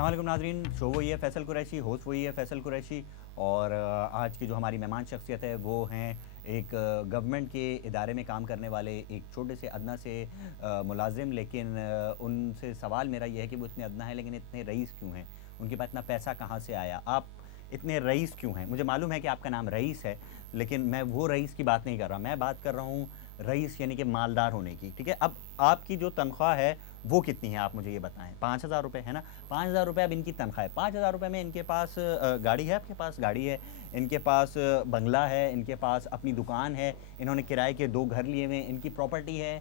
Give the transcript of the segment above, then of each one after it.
अस्सलाम वालेकुम नाज़रीन, शो वही है फैसल कुरैशी, होस्ट वही है फैसल कुरैशी। और आज की जो हमारी मेहमान शख्सियत है वो हैं एक गवर्नमेंट के इदारे में काम करने वाले एक छोटे से अदना से मुलाजिम। लेकिन उनसे सवाल मेरा ये है कि वो इतने अदना है लेकिन इतने रईस क्यों हैं, उनके पास इतना पैसा कहाँ से आया, आप इतने रईस क्यों हैं। मुझे मालूम है कि आपका नाम रईस है, लेकिन मैं वो रईस की बात नहीं कर रहा, मैं बात कर रहा हूँ रईस यानी कि मालदार होने की। ठीक है, अब आपकी जो तनख्वाह है वो कितनी है आप मुझे ये बताएं। 5,000 रुपये है ना, 5,000 रुपये अब इनकी तनख्वाह है। 5,000 रुपये में इनके पास गाड़ी है, आपके पास गाड़ी है, इनके पास बंगला है, इनके पास अपनी दुकान है, इन्होंने किराए के 2 घर लिए हुए हैं, इनकी प्रॉपर्टी है,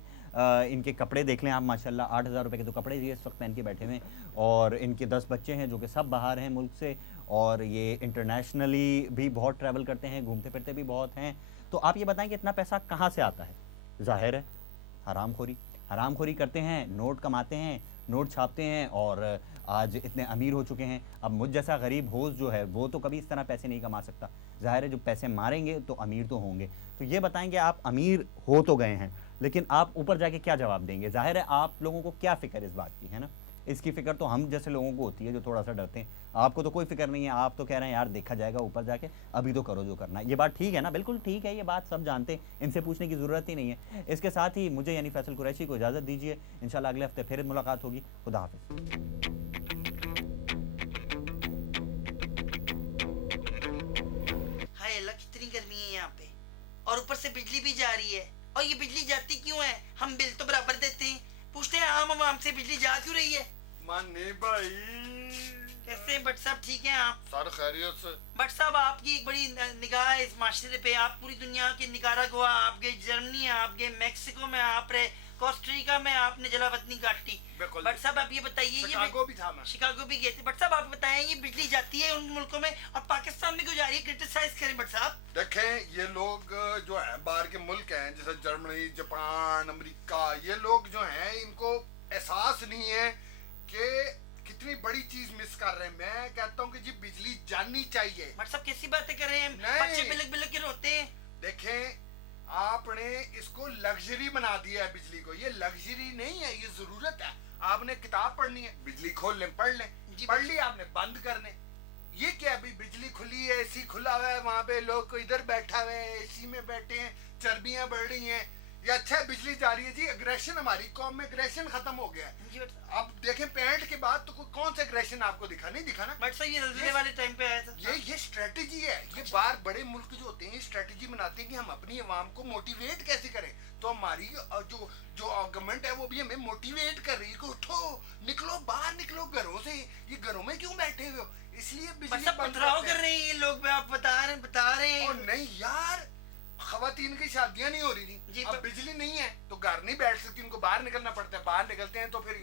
इनके कपड़े देख लें आप, माशाल्लाह 8,000 रुपये के तो कपड़े ये इस वक्त पहन के बैठे हुए हैं। और इनके 10 बच्चे हैं जो कि सब बाहर हैं मुल्क से, और ये इंटरनेशनली भी बहुत ट्रैवल करते हैं, घूमते फिरते भी बहुत हैं। तो आप ये बताएं कि इतना पैसा कहाँ से आता है। ज़ाहिर है हरामखोरी, हरामखोरी करते हैं, नोट कमाते हैं, नोट छापते हैं, और आज इतने अमीर हो चुके हैं। अब मुझ जैसा गरीब होस्ट जो है वो तो कभी इस तरह पैसे नहीं कमा सकता। ज़ाहिर है जो पैसे मारेंगे तो अमीर तो होंगे। तो ये बताएंगे आप अमीर हो तो गए हैं, लेकिन आप ऊपर जाके क्या जवाब देंगे। ज़ाहिर है आप लोगों को क्या फ़िक्र इस बात की है ना, इसकी फ़िक्र तो हम जैसे लोगों को होती है जो थोड़ा सा डरते हैं। आपको तो कोई फ़िक्र नहीं है, आप तो कह रहे हैं यार देखा जाएगा ऊपर जाके, अभी तो करो जो करना है। ये बात ठीक है ना, बिल्कुल ठीक है, ये बात सब जानते हैं, इनसे पूछने की ज़रूरत ही नहीं है। इसके साथ ही मुझे यानी फैसल कुरैशी को इजाज़त दीजिए, इंशाल्लाह अगले हफ्ते फिर मुलाकात होगी। खुदा हाफिज़। हाय अल्लाह, कितनी गर्मी है यहाँ पे, और ऊपर से बिजली भी जा रही है। और ये बिजली जाती क्यों है? हम बिल तो बराबर देते हैं, पूछते हैं आम आवाम से बिजली जा क्यों रही है। मानी भाई, कैसे हैं भट्ट साहब, ठीक हैं आप? सर खैरियत से। भट्ट साहब आपकी एक बड़ी निगाह है इस माशरे पे, आप पूरी दुनिया के निकारागुआ, आप गए जर्मनी, आप गए मैक्सिको में, आप रहे कोस्टरिका में, आपने जलावतनी काटी। बिल्कुल। भट्ट साहब आप ये बताइए, शिकागो भी था मैं। शिकागो भी गए थे। भट्ट साहब आप बताएं, ये बिजली जाती है उन मुल्कों में और पाकिस्तान में क्यों जा रही है? क्रिटिसाइज करें भट्ट साहब। देखें, ये लोग जो है बाहर के मुल्क हैं जैसे जर्मनी, जापान, अमेरिका, ये लोग जो हैं इनको एहसास नहीं है कि कितनी बड़ी चीज मिस कर रहे हैं। मैं कहता हूँ कि जी बिजली जानी चाहिए। भट्ट साहब कैसी बातें कर रहे हैं, नहीं। बच्चे बिलक बिलक के रोते हैं। देखें, आपने इसको लग्जरी बना दिया है बिजली को। ये लग्जरी नहीं है, ये जरूरत है। आपने किताब पढ़नी है, बिजली खोल लें, पढ़ लें, पढ़ ली आपने, बंद कर लें। ये क्या अभी बिजली खुली है, एसी खुला हुआ है, वहां पे लोग इधर बैठा हुए हैं, एसी में बैठे हैं, चर्बियां बढ़ रही हैं। ये अच्छा है बिजली जा रही है जी। एग्रेशन, हमारी कौम में एग्रेशन खत्म हो गया है। अब देखें 65 के बाद तो कौन सा एग्रेशन आपको दिखा? नहीं दिखा ना। बट सर ये जल्दी वाले टाइम पे आया था। ये स्ट्रेटेजी है। ये बाहर बड़े मुल्क जो होते हैं स्ट्रेटेजी बनाते हैं कि हम अपनी आवाम को मोटिवेट कैसे करें। तो हमारी जो जो गवर्नमेंट है वो भी हमें मोटिवेट कर रही है कि उठो, निकलो, बाहर निकलो घरों से। ये घरों में क्यों बैठे हुए हो? इसलिए बिजली पथराव कर रहे हैं ये लोग, आप बता रहे हैं। नहीं यार, खवातीन की शादियां नहीं हो रही थी, अब बिजली नहीं है तो घर नहीं बैठ सकती, उनको बाहर निकलना पड़ता है। बाहर निकलते हैं तो फिर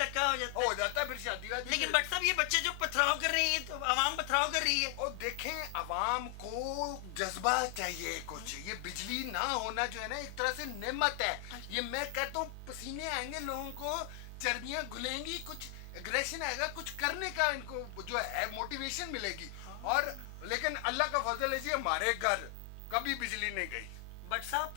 टक्का हो जाता है, फिर शादी। लेकिन बट साहब ये बच्चे जो पथराव कर रहे हैं तो आवाम पथराव कर रही है। और देखें, आवाम को जज्बा चाहिए कुछ। ये बिजली ना होना जो है ना एक तरह से नेमत है। ये मैं कहता हूँ पसीने आएंगे लोगों को, चर्बियां घुलेंगी, कुछ एग्रेशन आएगा, कुछ करने का इनको जो है मोटिवेशन मिलेगी। और लेकिन अल्लाह का फजल है जी, हमारे घर कभी बिजली नहीं गई। बट साहब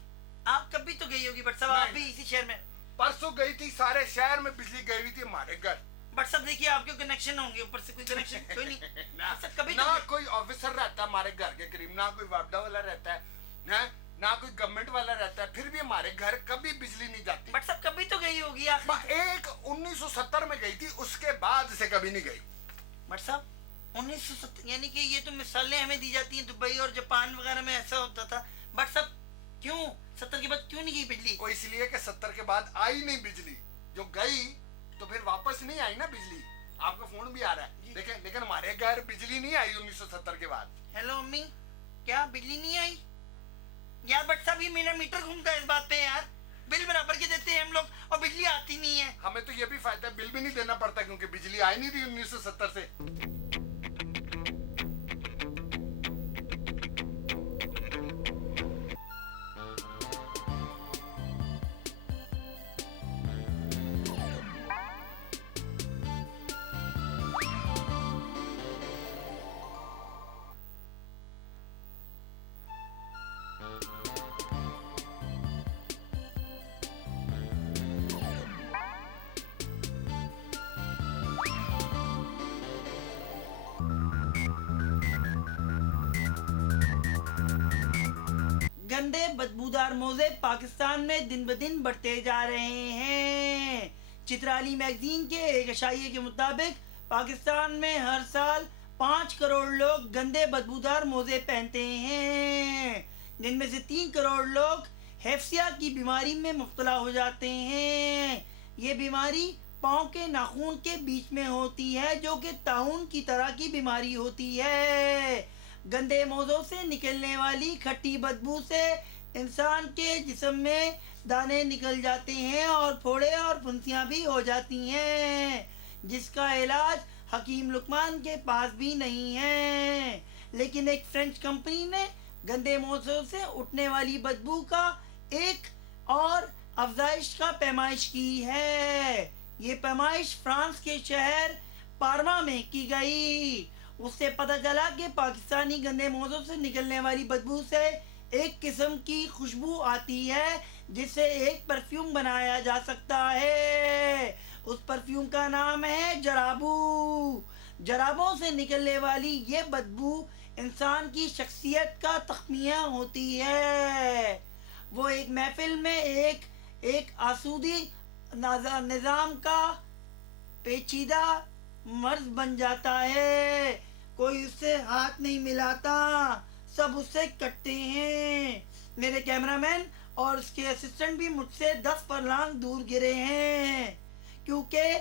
आप कभी तो गई होगी बट साहब, आप भी इसी शहर में। परसों गई थी, सारे शहर में बिजली गई हुई थी, हमारे घर। बट साहब देखिए आपके कनेक्शन होंगे, ऊपर से कोई कनेक्शन कोई नहीं ना, कभी ना कोई ऑफिसर रहता हमारे घर के करीब, ना कोई वापडा वाला रहता है ना कोई गवर्नमेंट वाला रहता है, फिर भी हमारे घर कभी बिजली नहीं जाती। बट साहब कभी तो गई होगी आप। एक 1970 में गई थी, उसके बाद से कभी नहीं गई। बट साहब 1970 यानी कि ये तो मिसालें हमें दी जाती हैं, दुबई और जापान वगैरह में ऐसा होता था। बट साहब क्यों 70 के बाद क्यों नहीं गई बिजली? वो इसलिए कि 70 के बाद आई नहीं बिजली, जो गई तो फिर वापस नहीं आई ना बिजली। आपका फोन भी आ रहा है देखें, लेकिन हमारे घर बिजली नहीं आई 1970 के बाद। हेलो अम्मी, क्या बिजली नहीं आई यार? बट साहब ये मेरा मीटर घूमता है इस बात पे यार, बिल बराबर के देते हैं हम लोग और बिजली आती नहीं है। हमें तो ये भी फायदा है, बिल भी नहीं देना पड़ता क्योंकि बिजली आई नहीं थी 1970 से। गंदे बदबूदार मोजे पाकिस्तान में दिन ब दिन बढ़ते जा रहे हैं। चित्राली मैगजीन के एक इशाइये के मुताबिक पाकिस्तान में हर साल 5 करोड़ लोग गंदे बदबूदार मोजे पहनते हैं, जिनमें से 3 करोड़ लोग हेफ्सिया की बीमारी में मुब्तला हो जाते हैं। ये बीमारी पाँव के नाखून के बीच में होती है, जो कि ताउन की तरह की बीमारी होती है। गंदे मोज़ों से निकलने वाली खट्टी बदबू से इंसान के जिस्म में दाने निकल जाते हैं और फोड़े और फुंसियाँ भी हो जाती हैं, जिसका इलाज हकीम लुकमान के पास भी नहीं है। लेकिन एक फ्रेंच कंपनी ने गंदे मोज़ों से उठने वाली बदबू का एक और अफजाइश का पैमाइश की है। ये पैमाइश फ्रांस के शहर पार्मा में की गई। उससे पता चला कि पाकिस्तानी गंदे मोज़ों से निकलने वाली बदबू से एक किस्म की खुशबू आती है, जिससे एक परफ्यूम बनाया जा सकता है। उस परफ्यूम का नाम है जराबू। जराबों से निकलने वाली ये बदबू इंसान की शख्सियत का तख्मिया होती है। वो एक महफिल में एक आसूदी निज़ाम का पेचीदा मर्ज बन जाता है। कोई उससे हाथ नहीं मिलाता, सब उससे कटते हैं। मेरे कैमरामैन और उसके असिस्टेंट भी मुझसे 10 फरलांग दूर गिरे हैं, क्योंकि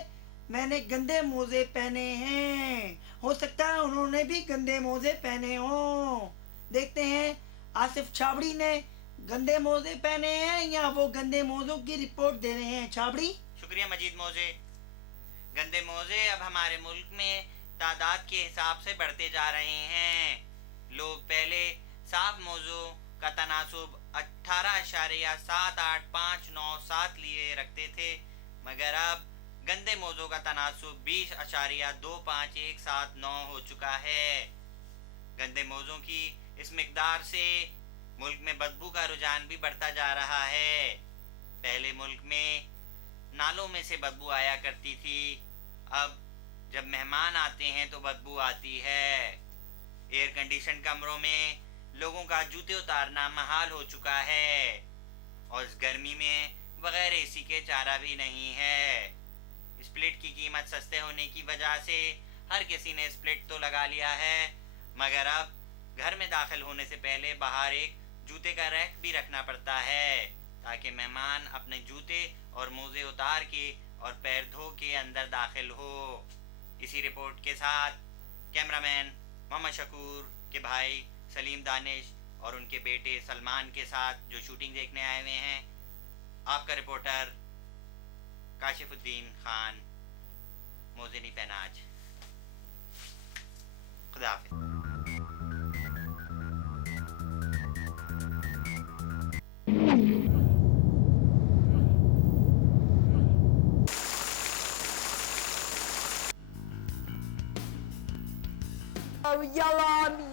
मैंने गंदे मोजे पहने हैं। हो सकता है उन्होंने भी गंदे मोजे पहने हों। देखते हैं आसिफ छाबड़ी ने गंदे मोजे पहने हैं या वो गंदे मोजों की रिपोर्ट दे रहे हैं। छाबड़ी। शुक्रिया मजीद मोजे। गंदे मोजे अब हमारे मुल्क में तादाद के हिसाब से बढ़ते जा रहे हैं। लोग पहले साफ मोजों का तनासुब 18.78597 लिए रखते थे, मगर अब गंदे मोजों का तनासुब 20.25179 हो चुका है। गंदे मोजों की इस मिकदार से मुल्क में बदबू का रुझान भी बढ़ता जा रहा है। पहले मुल्क में नालों में से बदबू आया करती थी, अब जब मेहमान आते हैं तो बदबू आती है। एयर कंडीशन कमरों में लोगों का जूते उतारना महाल हो चुका है, और इस गर्मी में बगैर एसी के चारा भी नहीं है। स्प्लिट की कीमत सस्ते होने की वजह से हर किसी ने स्प्लिट तो लगा लिया है, मगर अब घर में दाखिल होने से पहले बाहर एक जूते का रैक भी रखना पड़ता है, ताकि मेहमान अपने जूते और मोजे उतार के और पैर धो के अंदर दाखिल हो। इसी रिपोर्ट के साथ कैमरामैन मोहम्मद शकूर के भाई सलीम दानिश और उनके बेटे सलमान के साथ जो शूटिंग देखने आए हुए हैं, आपका रिपोर्टर काशिफुद्दीन खान। मोजे नहीं पहना आज। खुदा हाफिज़।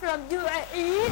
from UAE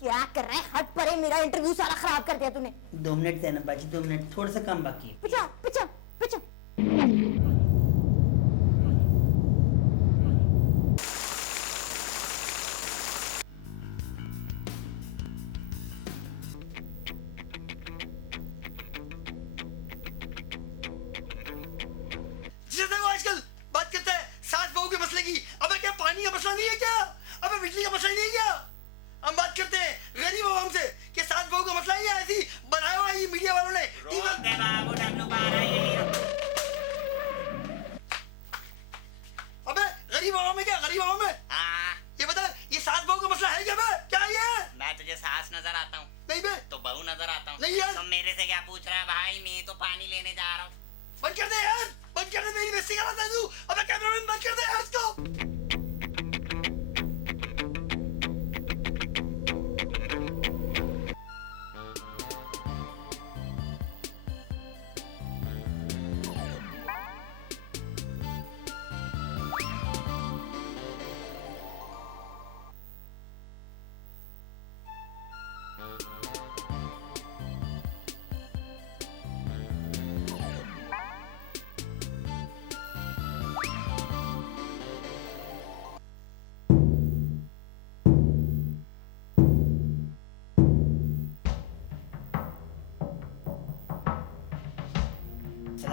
क्या कर रहे हैं? हट परे, मेरा इंटरव्यू सारा खराब कर दिया तूने। 2 मिनट देना बाजी, 2 मिनट, थोड़ा सा कम बाकी है। पिछा पिछा पिछा। जिसे देखो आजकल बात करता है सास बहू के मसले की। अबे क्या पानी का मसला नहीं है क्या? अबे बिजली का मसला नहीं है क्या? हम बात करते हैं गरीब आवाम से कि सास बहू का मसला ही है, ऐसी बनाया हुआ है ये मीडिया वालों ने। अबे गरीब आवाम है क्या? गरीब आवाम है? ये बता, ये सास बहू का मसला है क्या? बे क्या ये? मैं तुझे सास नजर आता हूँ नहीं बे, तो बहू नजर आता हूँ। नहीं यार। तो मेरे से क्या पूछ रहा है भाई? मैं तो पानी लेने जा रहा हूँ। बंद कर दे यार, बंद कर दे, मेरी बेइज्जती कराता है तू। अबे कैमरामैन बंद कर दे यार इसको।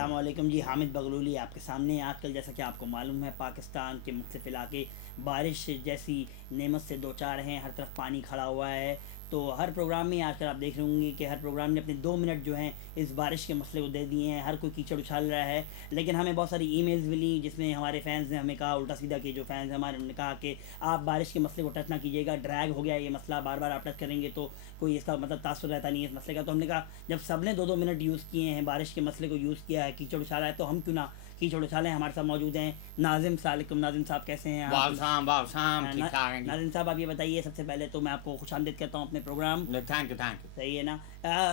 अस्सलाम वालेकुम जी, हामिद बगलूली आपके सामने। आजकल जैसा कि आपको मालूम है, पाकिस्तान के मुख्तलिफ इलाके बारिश जैसी नेमत से दो चार हैं, हर तरफ पानी खड़ा हुआ है। तो हर प्रोग्राम में आजकल आप देख रहे होंगे कि हर प्रोग्राम ने अपने 2 मिनट जो हैं इस बारिश के मसले को दे दिए हैं। हर कोई कीचड़ उछाल रहा है, लेकिन हमें बहुत सारी ईमेल्स मिली जिसमें हमारे फैंस ने हमें कहा, उल्टा सीधा के जो फैंस हैं हमारे, उन्होंने कहा कि आप बारिश के मसले को टच ना कीजिएगा, ड्रैग हो गया ये मसला, बार बार आप टच करेंगे तो कोई इसका मतलब तासुर रहता नहीं है इस मसले का। तो हमने कहा जब सब ने 2-2 मिनट यूज़ किए हैं, बारिश के मसले को यूज़ किया है, कीचड़ उछाला है, तो हम क्यों ना कीचड़ उछालें। हमारे साथ मौजूद हैं नाजिम सालिकुम। नाजिम साहब कैसे हैं आप? ठीक ठाक है। नाजिम साहब आप ये बताइए, सबसे पहले तो मैं आपको खुशामदीद कहता हूँ अपने प्रोग्राम। Thank you. सही है ना।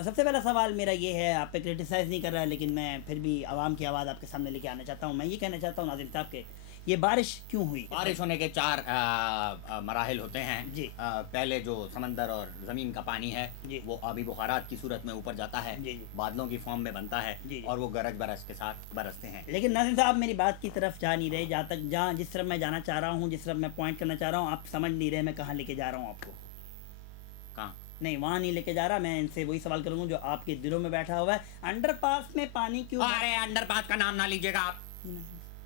सबसे पहला सवाल मेरा ये है, आप पे क्रिटिसाइज़ नहीं कर रहा है, लेकिन मैं फिर भी आवाम की आवाज़ आपके सामने लेके आना चाहता हूँ। मैं ये कहना चाहता हूँ नाजिम साहब के, ये बारिश क्यों हुई? बारिश होने के 4 मराहिल होते हैं जी। पहले जो समंदर और ज़मीन का पानी है जी। वो आबी बुखारात की सूरत में ऊपर जाता है, जी, जी। बादलों की फॉर्म में बनता है जी। और वो गरज बरस के साथ बरसते हैं। लेकिन नाज़िम साहब मेरी बात की तरफ जा नहीं रहे, जहाँ जिस तरफ मैं जाना चाह रहा हूँ, जिस तरफ मैं पॉइंट करना चाह रहा हूँ, आप समझ नहीं रहे मैं कहाँ लेके जा रहा हूँ आपको। कहाँ? नहीं, वहाँ नहीं लेके जा रहा। मैं इनसे वही सवाल करूँगा जो आपके दिलों में बैठा हुआ है, अंडरपास में पानी क्यों? अरे अंडरपास का नाम ना लीजिएगा आप।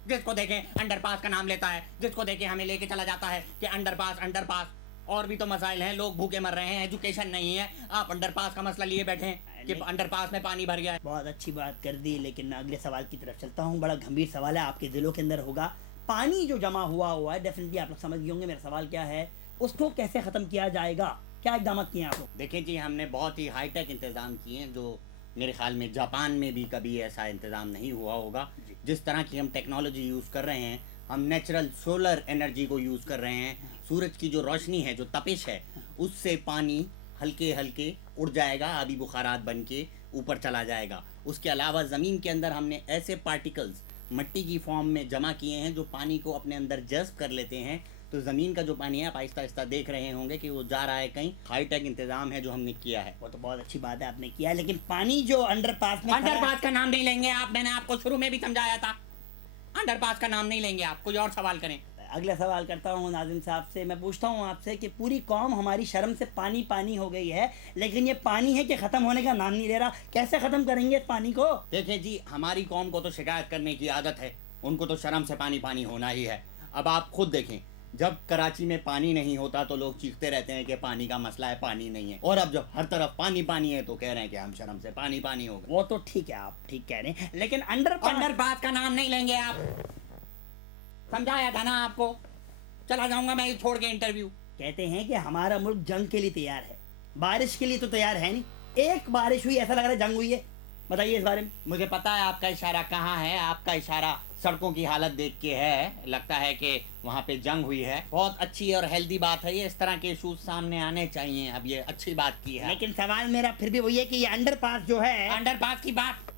जिसको देखें अंडरपास का नाम लेता है, जिसको देखें हमें लेके चला जाता है कि अंडरपास। और भी तो मसाइल हैं, लोग भूखे मर रहे हैं, एजुकेशन नहीं है, आप अंडरपास का मसला लिए बैठे हैं कि अंडरपास में पानी भर गया है। बहुत अच्छी बात कर दी, लेकिन मैं अगले सवाल की तरफ चलता हूँ। बड़ा गंभीर सवाल है, आपके दिलों के अंदर होगा। पानी जो जमा हुआ है, डेफिनेटली आप लोग समझ गए होंगे। मेरा सवाल क्या है, उसको कैसे ख़त्म किया जाएगा? क्या इकदाम किए हैं आप लोग? देखिए जी, हमने बहुत ही हाईटेक इंतज़ाम किए हैं जो मेरे ख्याल में जापान में भी कभी ऐसा इंतज़ाम नहीं हुआ होगा। जिस तरह की हम टेक्नोलॉजी यूज़ कर रहे हैं, हम नेचुरल सोलर एनर्जी को यूज़ कर रहे हैं। सूरज की जो रोशनी है, जो तपिश है, उससे पानी हल्के हल्के उड़ जाएगा, आबी बुखारात बन के ऊपर चला जाएगा। उसके अलावा ज़मीन के अंदर हमने ऐसे पार्टिकल्स मिट्टी की फॉर्म में जमा किए हैं जो पानी को अपने अंदर जज़्ब कर लेते हैं। तो ज़मीन का जो पानी है, आप आहिस्ता आहिस्ता देख रहे होंगे कि वो जा रहा है कहीं। हाईटेक इंतज़ाम है जो हमने किया है। वो तो बहुत अच्छी बात है आपने किया है, लेकिन पानी जो अंडरपास में अंडरपास का नाम नहीं लेंगे आप, मैंने आपको शुरू में भी समझाया था। अंडरपास का नाम नहीं लेंगे आप, कोई और सवाल करें। अगला सवाल करता हूँ नाजिम साहब से। मैं पूछता हूँ आपसे कि पूरी कौम हमारी शर्म से पानी पानी हो गई है, लेकिन ये पानी है कि ख़त्म होने का नाम नहीं ले रहा। कैसे ख़त्म करेंगे इस पानी को? देखें जी, हमारी कौम को तो शिकायत करने की आदत है, उनको तो शर्म से पानी पानी होना ही है। अब आप खुद देखें, जब कराची में पानी नहीं होता तो लोग चीखते रहते हैं कि पानी का मसला है, पानी नहीं है। और अब जब हर तरफ पानी पानी है तो कह रहे हैं कि हम शर्म से पानी पानी हो गए। वो तो ठीक है, आप ठीक कह रहे हैं, लेकिन अंडरपास का नाम नहीं लेंगे आप। समझाया था ना आपको। चला जाऊंगा मैं छोड़ के इंटरव्यू। कहते हैं कि हमारा मुल्क जंग के लिए तैयार है, बारिश के लिए तो तैयार है नहीं। एक बारिश हुई, ऐसा लग रहा है जंग हुई है। बताइए इस बारे में। मुझे पता है आपका इशारा कहाँ है। आपका इशारा सड़कों की हालत देख के है, लगता है कि वहाँ पे जंग हुई है। बहुत अच्छी और हेल्दी बात है ये, इस तरह के इशूज सामने आने चाहिए। अब ये अच्छी बात की है, लेकिन सवाल मेरा फिर भी वही है कि ये अंडरपास जो है, अंडरपास की बात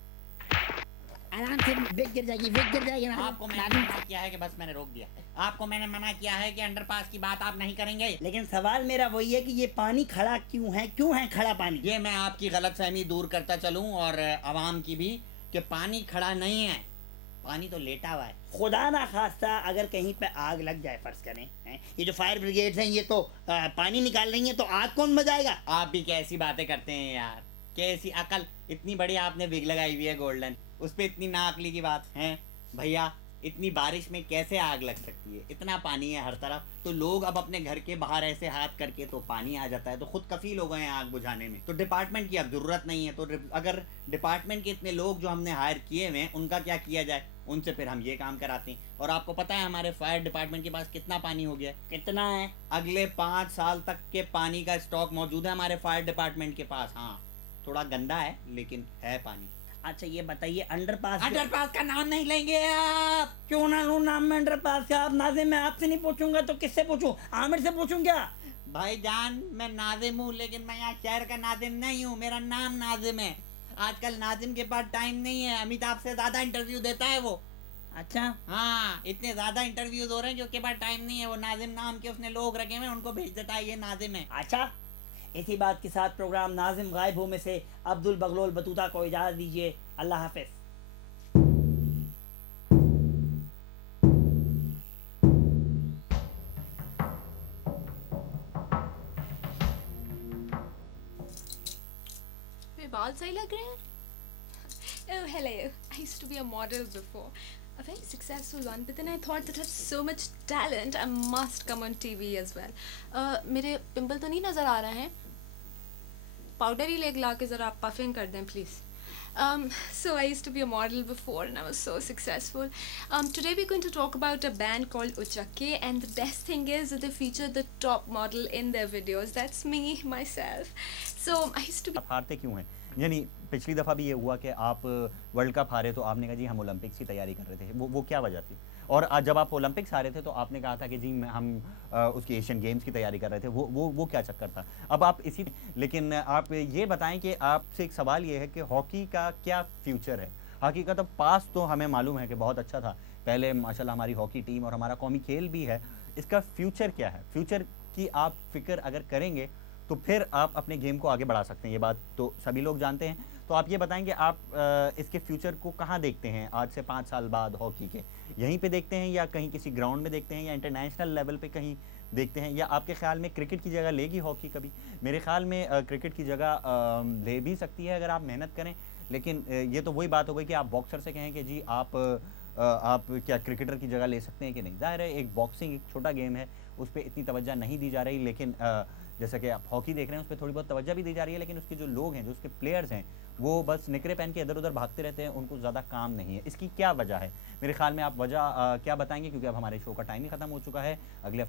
आराम से वेग गिर जाएगी ना। आपको मैंने मना किया है कि बस मैंने रोक दिया। आपको मैंने मना किया है कि अंडरपास की बात आप नहीं करेंगे। लेकिन सवाल मेरा वही है कि ये पानी खड़ा क्यों है खड़ा पानी? ये मैं आपकी गलतफहमी दूर करता चलूं और आवाम की भी, कि पानी खड़ा नहीं है, पानी तो लेटा हुआ है। खुदा ना खास्ता अगर कहीं पे आग लग जाए, फर्ज करें, हैं? ये जो फायर ब्रिगेड्स हैं ये तो पानी निकाल रही हैं, तो आग कौन बजाएगा? आप भी कैसी बातें करते हैं यार, कैसी अकल। इतनी बड़ी आपने विग लगाई हुई है गोल्डन, उस पर इतनी नाअकली की बात है भैया। इतनी बारिश में कैसे आग लग सकती है? इतना पानी है हर तरफ, तो लोग अब अपने घर के बाहर ऐसे हाथ करके तो पानी आ जाता है, तो खुद कफील हो गए हैं आग बुझाने में। तो डिपार्टमेंट की अब जरूरत नहीं है। तो अगर डिपार्टमेंट के इतने लोग जो हमने हायर किए हुए हैं, उनका क्या किया जाए? उनसे फिर हम ये काम कराते हैं। और आपको पता है हमारे फायर डिपार्टमेंट के पास कितना पानी हो गया? कितना है? अगले 5 साल तक के पानी का स्टॉक मौजूद है हमारे फायर डिपार्टमेंट के पास। हाँ, थोड़ा गंदा है लेकिन है पानी। अच्छा ये बताइए, अंडरपास का नाम नहीं लेंगे आप। क्यों ना लूं नाम में अंडरपास का? आप नाजिम, मैं आपसे नहीं पूछूंगा तो किससे पूछूं? आमिर से पूछूं क्या? भाईजान मैं नाजिम हूँ, लेकिन मैं यहाँ शहर का नाजिम नहीं हूँ। मेरा नाम नाजिम है। आजकल नाजिम के पास टाइम नहीं है, अमिताभ से ज्यादा इंटरव्यू देता है वो। अच्छा हाँ, इतने ज्यादा इंटरव्यूज हो रहे हैं जो उसके पास टाइम नहीं है। वो नाजिम नाम के उसने लोग रखे हुए, उनको भेज देता है ये नाजिम है। अच्छा, इसी बात के साथ प्रोग्राम नाजिम गायब हो में से अब्दुल बगलोल बतूता को इजाज़त दीजिए। अल्लाह हाफिज। मेरे बाल सही लग रहे हैं? Oh, hello. I used to be a model before. A very successful one, but then I thought that I have so much talent, I must come on TV as well. मेरे पिंपल तो नहीं नज़र आ रहे हैं? Powder ही लेके ला के ज़रा puffing कर दें please. So I used to be a model before and I was so successful. Today we're going to talk about a band called Uchakke, and the best thing is that they feature the top model in their videos. That's me, myself. So I used to be... आप हारते क्यों हैं? यानी पिछली दफ़ा भी ये हुआ कि आप वर्ल्ड कप हारे तो आपने कहा जी हम ओलंपिक्स की तैयारी कर रहे थे, वो क्या वजह थी? और आज जब आप ओलंपिक्स हारे थे तो आपने कहा था कि जी हम उसकी एशियन गेम्स की तैयारी कर रहे थे, वो क्या चक्कर था? अब आप इसी, लेकिन आप ये बताएं कि आपसे एक सवाल ये है कि हॉकी का क्या फ्यूचर है? हॉकी का तो पास तो हमें मालूम है कि बहुत अच्छा था, पहले माशाल्लाह हमारी हॉकी टीम और हमारा कौमी खेल भी है, इसका फ्यूचर क्या है? फ्यूचर की आप फिक्र अगर करेंगे तो फिर आप अपने गेम को आगे बढ़ा सकते हैं, ये बात तो सभी लोग जानते हैं। तो आप ये बताएंगे आप इसके फ्यूचर को कहाँ देखते हैं आज से 5 साल बाद हॉकी के? यहीं पे देखते हैं या कहीं किसी ग्राउंड में देखते हैं या इंटरनेशनल लेवल पे कहीं देखते हैं, या आपके ख्याल में क्रिकेट की जगह लेगी हॉकी कभी? मेरे ख्याल में क्रिकेट की जगह ले भी सकती है अगर आप मेहनत करें, लेकिन ये तो वही बात हो गई कि आप बॉक्सर से कहें कि जी आप क्या क्रिकेटर की जगह ले सकते हैं कि नहीं? ज़ाहिर है एक बॉक्सिंग एक छोटा गेम है, उस पर इतनी तवज्जो नहीं दी जा रही, लेकिन जैसा कि आप हॉकी देख रहे हैं उस पर थोड़ी बहुत तवज्जो भी दी जा रही है, लेकिन उसके जो लोग हैं, जो उसके प्लेयर्स हैं, वो बस निकरे पहन के इधर उधर भागते रहते हैं, उनको ज़्यादा काम नहीं है। इसकी क्या वजह है? मेरे ख्याल में आप वजह क्या बताएंगे, क्योंकि अब हमारे शो का टाइम ही ख़त्म हो चुका है। अगले